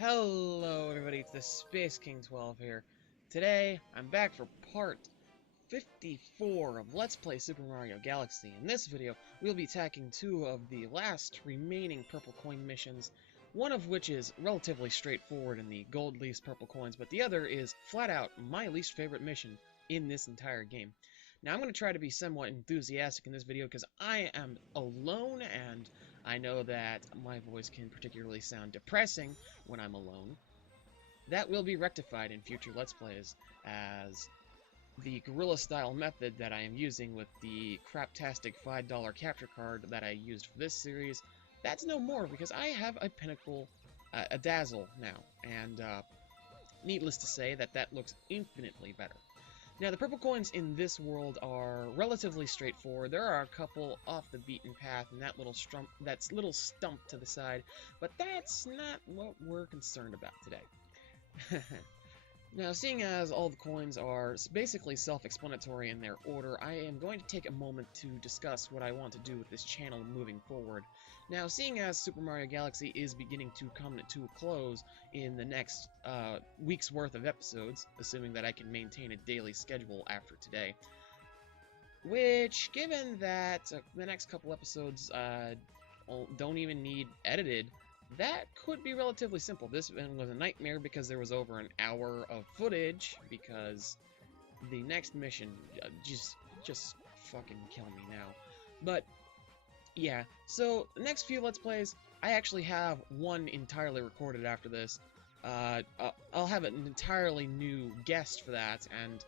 Hello everybody, it's the Space King 12 here. Today, I'm back for part 54 of Let's Play Super Mario Galaxy. In this video, we'll be tackling two of the last remaining purple coin missions, one of which is relatively straightforward in the gold least purple coins, but the other is flat out my least favorite mission in this entire game. Now, I'm going to try to be somewhat enthusiastic in this video because I am alone, and I know that my voice can particularly sound depressing when I'm alone. That will be rectified in future Let's Plays, as the guerrilla-style method that I am using with the craptastic $5 capture card that I used for this series, that's no more because I have a Pinnacle, a Dazzle now, and needless to say that looks infinitely better. Now, the purple coins in this world are relatively straightforward. There are a couple off the beaten path and that little stump to the side, but that's not what we're concerned about today. Now, seeing as all the coins are basically self-explanatory in their order, I am going to take a moment to discuss what I want to do with this channel moving forward. Now, seeing as Super Mario Galaxy is beginning to come to a close in the next week's worth of episodes, assuming that I can maintain a daily schedule after today, which, given that the next couple episodes don't even need edited, that could be relatively simple. This one was a nightmare because there was over an hour of footage, because the next mission just fucking kill me now. But yeah, so the next few Let's Plays, I actually have one entirely recorded after this. I'll have an entirely new guest for that, and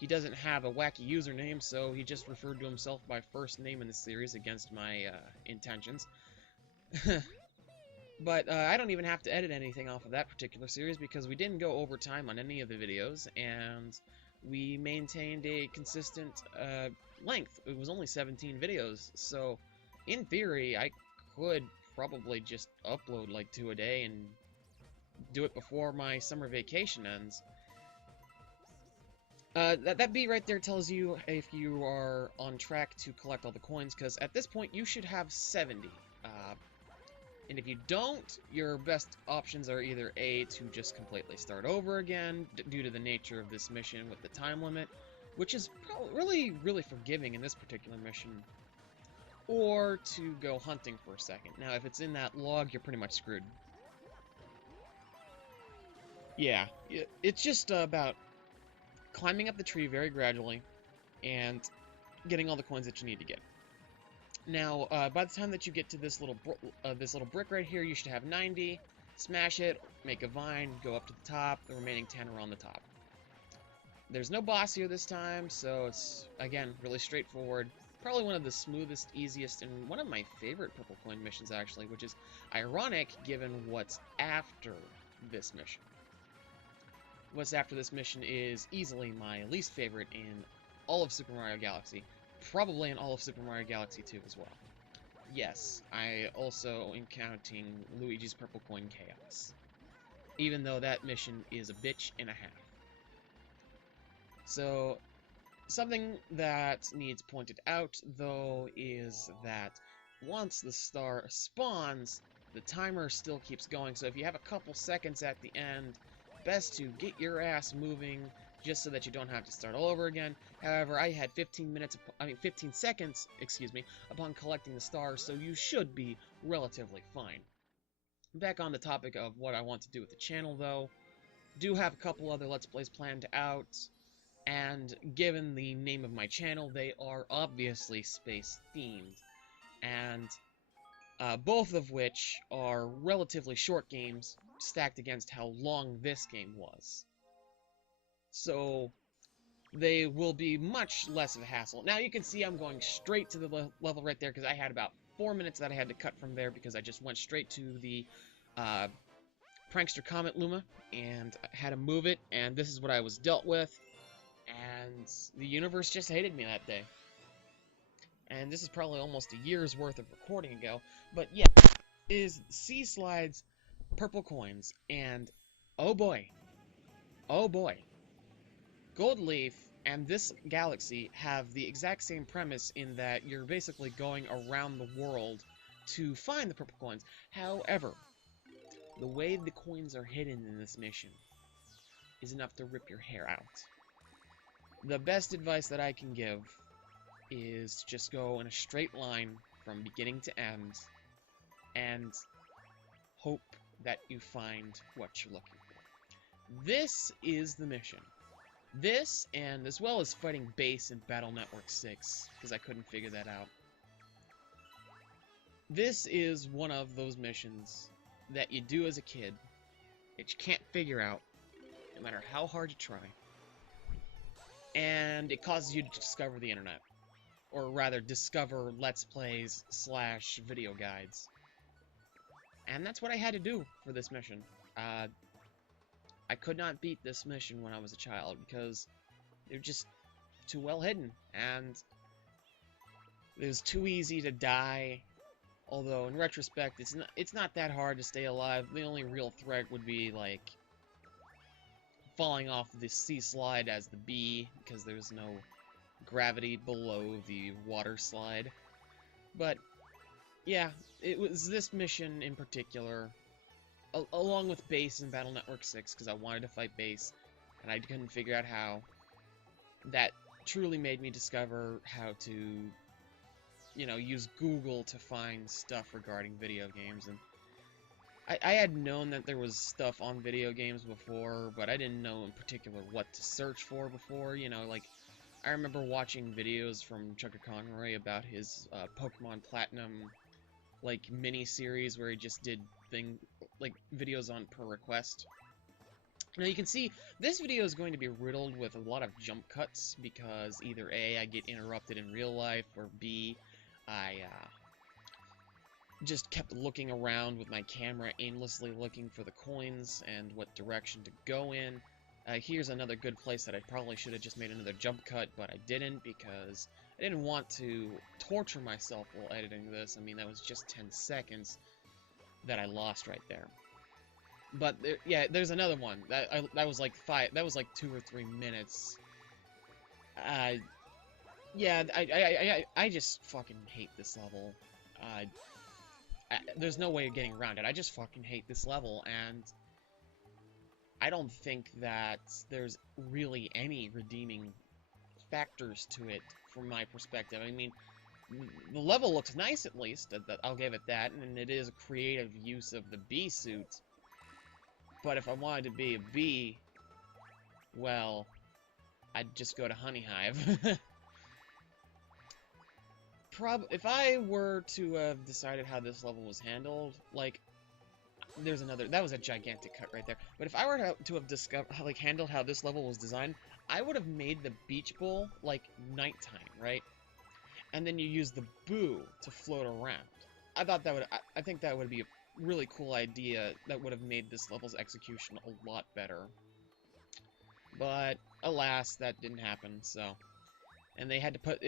he doesn't have a wacky username, so he just referred to himself by first name in the series against my intentions. But I don't even have to edit anything off of that particular series because we didn't go over time on any of the videos, and we maintained a consistent length. It was only 17 videos, so in theory I could probably just upload like 2 a day and do it before my summer vacation ends. That beat right there tells you if you are on track to collect all the coins, because at this point you should have 70. And if you don't, your best options are either A, to just completely start over again, due to the nature of this mission with the time limit, which is really forgiving in this particular mission, or to go hunting for a second. Now, if it's in that log, you're pretty much screwed. Yeah, it's just about climbing up the tree very gradually, and getting all the coins that you need to get. Now, by the time that you get to this little brick right here, you should have 90. Smash it, make a vine, go up to the top. The remaining 10 are on the top. There's no boss here this time, so it's, again, really straightforward. Probably one of the smoothest, easiest, and one of my favorite purple coin missions, actually, which is ironic given what's after this mission. What's after this mission is easily my least favorite in all of Super Mario Galaxy. Probably in all of Super Mario Galaxy 2 as well. Yes, I also am counting Luigi's Purple Coin Chaos, even though that mission is a bitch and a half. So, something that needs pointed out, though, is that once the star spawns, the timer still keeps going, so if you have a couple seconds at the end, best to get your ass moving, just so that you don't have to start all over again. However, I had 15 seconds, upon collecting the stars, so you should be relatively fine. Back on the topic of what I want to do with the channel, though, do have a couple other Let's Plays planned out, and given the name of my channel, they are obviously space-themed, and both of which are relatively short games, stacked against how long this game was. So they will be much less of a hassle. Now you can see I'm going straight to the level right there because I had about 4 minutes that I had to cut from there because I just went straight to the Prankster Comet Luma and I had to move it, and this is what I was dealt with, and the universe just hated me that day. And this is probably almost a year's worth of recording ago, but yeah, is Sea Slide's Purple Coins, and oh boy, Gold Leaf and this galaxy have the exact same premise in that you're basically going around the world to find the purple coins. However, the way the coins are hidden in this mission is enough to rip your hair out. The best advice that I can give is just go in a straight line from beginning to end and hope that you find what you're looking for. This is the mission. This, and as well as fighting base in Battle Network 6, because I couldn't figure that out. This is one of those missions that you do as a kid that you can't figure out, no matter how hard you try. And it causes you to discover the internet. Or rather, discover Let's Plays / video guides. And that's what I had to do for this mission. I could not beat this mission when I was a child because they're just too well hidden, and it was too easy to die. Although in retrospect, it's not that hard to stay alive. The only real threat would be like falling off the sea slide as the bee, because there's no gravity below the water slide. But yeah, it was this mission in particular, along with base in Battle Network 6, because I wanted to fight base, and I couldn't figure out how. That truly made me discover how to, you know, use Google to find stuff regarding video games. And I had known that there was stuff on video games before, but I didn't know in particular what to search for before. You know, like, I remember watching videos from Chucker Conroy about his Pokemon Platinum, like, mini-series where he just did videos on per request. Now you can see this video is going to be riddled with a lot of jump cuts because either A, I get interrupted in real life, or B, I just kept looking around with my camera, aimlessly looking for the coins and what direction to go in. Here's another good place that I probably should have just made another jump cut, but I didn't because I didn't want to torture myself while editing this. I mean, that was just 10 seconds that I lost right there. But yeah, there's another one that was like 2 or 3 minutes. Yeah, I just fucking hate this level. There's no way of getting around it. I just fucking hate this level, and I don't think that there's really any redeeming factors to it from my perspective. I mean, the level looks nice, at least. I'll give it that, and it is a creative use of the bee suit. But if I wanted to be a bee, well, I'd just go to Honey Hive. If I were to have decided how this level was handled, like, there's another, that was a gigantic cut right there. But if I were to have handled how this level was designed, I would have made the beach bowl, like, nighttime, right? And then you use the boo to float around. I think that would be a really cool idea that would have made this level's execution a lot better. But alas, that didn't happen, so. And they had to put,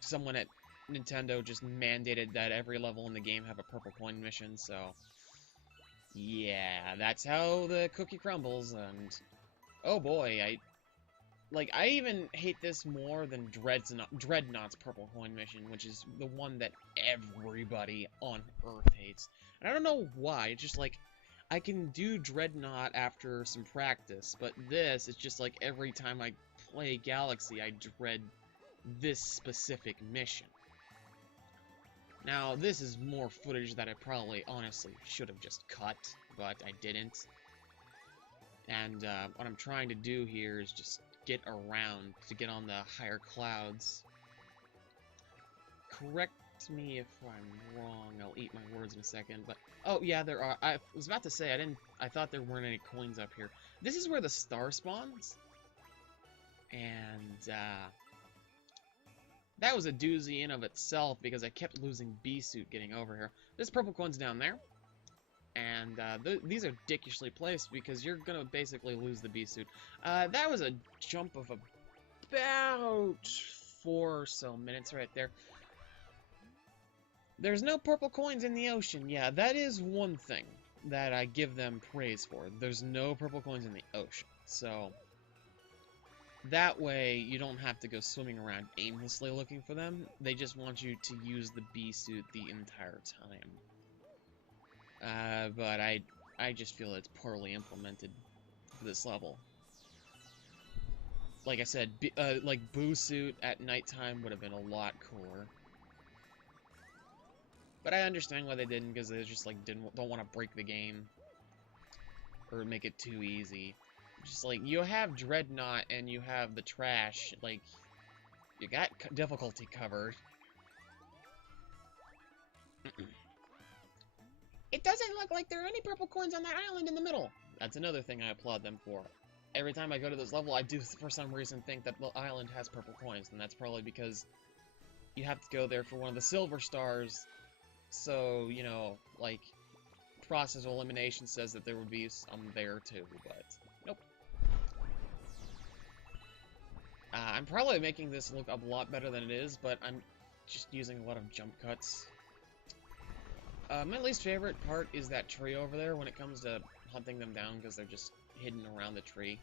someone at Nintendo just mandated that every level in the game have a purple coin mission, so. Yeah, that's how the cookie crumbles, and oh boy, I even hate this more than Dreadnought's purple coin mission, which is the one that everybody on Earth hates. And I don't know why, it's just like, I can do Dreadnought after some practice, but this is just like every time I play Galaxy, I dread this specific mission. Now, this is more footage that I probably honestly should have just cut, but I didn't. And what I'm trying to do here is just get around to get on the higher clouds. Correct me if I'm wrong, I'll eat my words in a second, but oh yeah, there are. I was about to say I thought there weren't any coins up here. This is where the star spawns, and that was a doozy in of itself because I kept losing B-suit getting over here. There's purple coins down there, and these are dickishly placed because you're gonna basically lose the B-suit. That was a jump of about 4 or so minutes right there. There's no purple coins in the ocean. Yeah, that is one thing that I give them praise for. There's no purple coins in the ocean. So, that way you don't have to go swimming around aimlessly looking for them. They just want you to use the bee suit the entire time. But I just feel it's poorly implemented for this level. Like I said, like Boo Suit at nighttime would have been a lot cooler. But I understand why they didn't, because they just like don't want to break the game or make it too easy. Just like you have Dreadnought and you have the trash, like you got difficulty covered. It doesn't look like there are any purple coins on that island in the middle. That's another thing I applaud them for. Every time I go to this level, I do, for some reason, think that the island has purple coins, and that's probably because you have to go there for one of the silver stars, so, you know, like, process of elimination says that there would be some there, too, but nope. I'm probably making this look a lot better than it is, but I'm just using a lot of jump cuts. My least favorite part is that tree over there when it comes to hunting them down, because they're just hidden around the tree.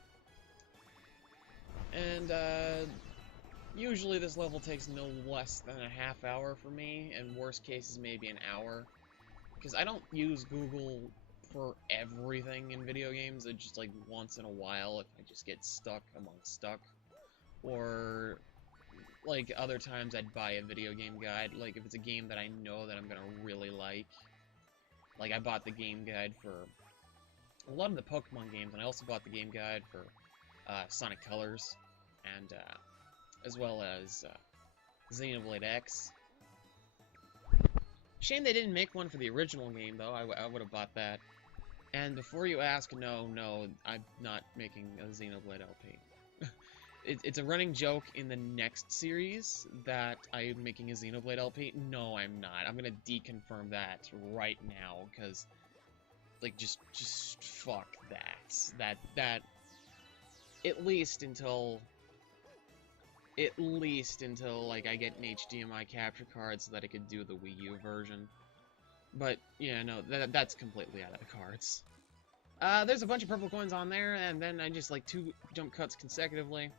And, usually this level takes no less than a half hour for me, and worst cases maybe an hour. Because I don't use Google for everything in video games, it's just like once in a while if I just get stuck amongst stuck. Or, like, other times I'd buy a video game guide, like if it's a game that I know that I'm gonna really like. Like, I bought the game guide for a lot of the Pokemon games, and I also bought the game guide for Sonic Colors, and as well as Xenoblade X. Shame they didn't make one for the original game, though. I would have bought that. And before you ask, no, I'm not making a Xenoblade LP. It's a running joke in the next series that I'm making a Xenoblade LP. No, I'm not. I'm gonna deconfirm that right now, because, like, just fuck that. That, at least until, like, I get an HDMI capture card so that I could do the Wii U version. But, yeah, no, that's completely out of the cards. There's a bunch of purple coins on there, and then I just, like, 2 jump cuts consecutively.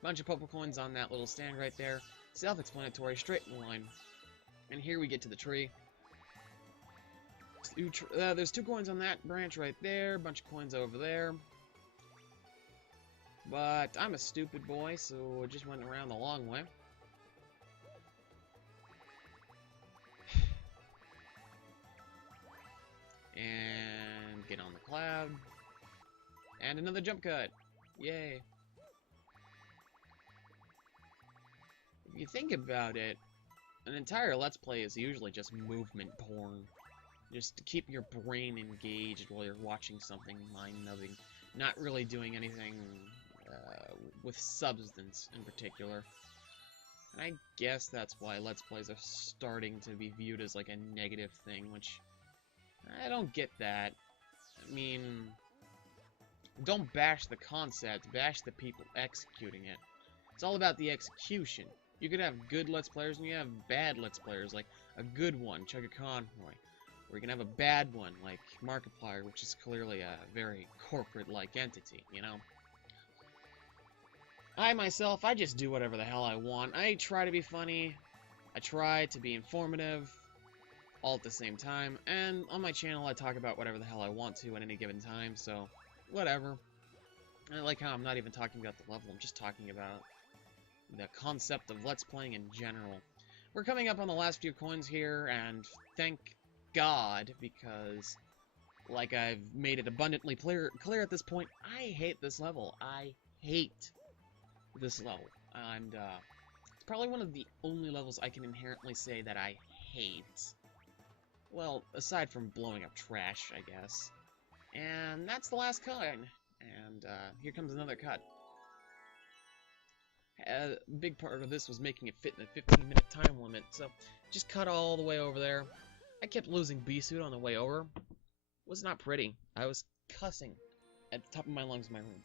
Bunch of purple coins on that little stand right there. Self-explanatory, straight in line. And here we get to the tree. There's 2 coins on that branch right there. Bunch of coins over there. But I'm a stupid boy, so I just went around the long way. And get on the cloud. And another jump cut. Yay. If you think about it, an entire Let's Play is usually just movement porn. Just to keep your brain engaged while you're watching something mind-numbing. Not really doing anything with substance in particular. And I guess that's why Let's Plays are starting to be viewed as like a negative thing, which I don't get that. I mean, don't bash the concept, bash the people executing it. It's all about the execution. You could have good Let's Players and you have bad Let's Players, like a good one, Chugga Conroy. Or you can have a bad one, like Markiplier, which is clearly a very corporate-like entity, you know? I myself, I just do whatever the hell I want. I try to be funny, I try to be informative, all at the same time, and on my channel I talk about whatever the hell I want to at any given time, so whatever. I like how I'm not even talking about the level, I'm just talking about the concept of Let's Playing in general. We're coming up on the last few coins here, and thank God, because, like I've made it abundantly clear at this point, I hate this level. I hate this level. And, it's probably one of the only levels I can inherently say that I hate. Well, aside from blowing up trash, I guess. And that's the last coin. And, here comes another cut. A big part of this was making it fit in a 15-minute time limit, so just cut all the way over there. I kept losing B-Suit on the way over. It was not pretty. I was cussing at the top of my lungs in my room.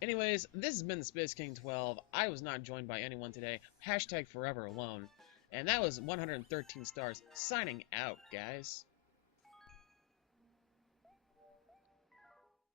Anyways, this has been the Space King 12. I was not joined by anyone today. Hashtag forever alone. And that was 113 stars. Signing out, guys.